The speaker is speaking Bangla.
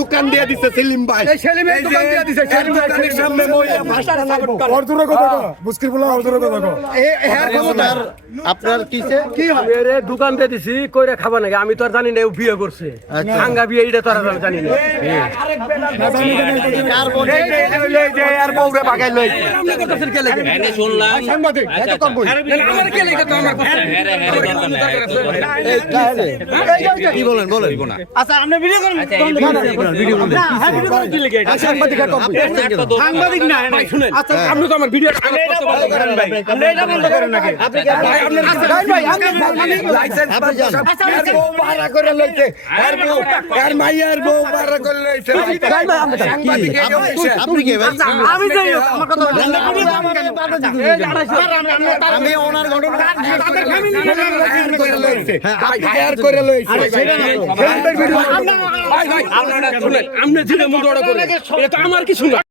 দোকান দিয়ে দিচ্ছে সেলিম ভাই, আপনার কিসে কি দোকান দিয়ে দিছি কইরা খাবা নাকি? আমি তো আর জানি না ও বিয়ে করছে, ভাঙ্গা বিয়ে, এটা তো আর জানি না। কি বলেন বলেন। আচ্ছা আপনি ভিডিও করেন, সাংবাদিক না ভাই, শুনেন। আচ্ছা আপনি তো আমার ভিডিও করতে পারেন ভাই, আপনি এটা বন্ধ করেন নাকি? আপনি ভাই আপনার ভাই লাইসেন্স এর বউ ভাড়া করে লইছে, এর মাইয়ার বউ ভাড়া করে লইছে। সাংবাদিক আপনি কি ভাই? আমি যাই আমার কথা আমি ওনার ঘটনা তাদের ফ্যামিলি করে লইছে, হায়ার করে লইছে। ভাই ভাই আপনারা শুনেন, আপনি যেটা মুড অর্ডার করেন এটা তো আমার কিছু না।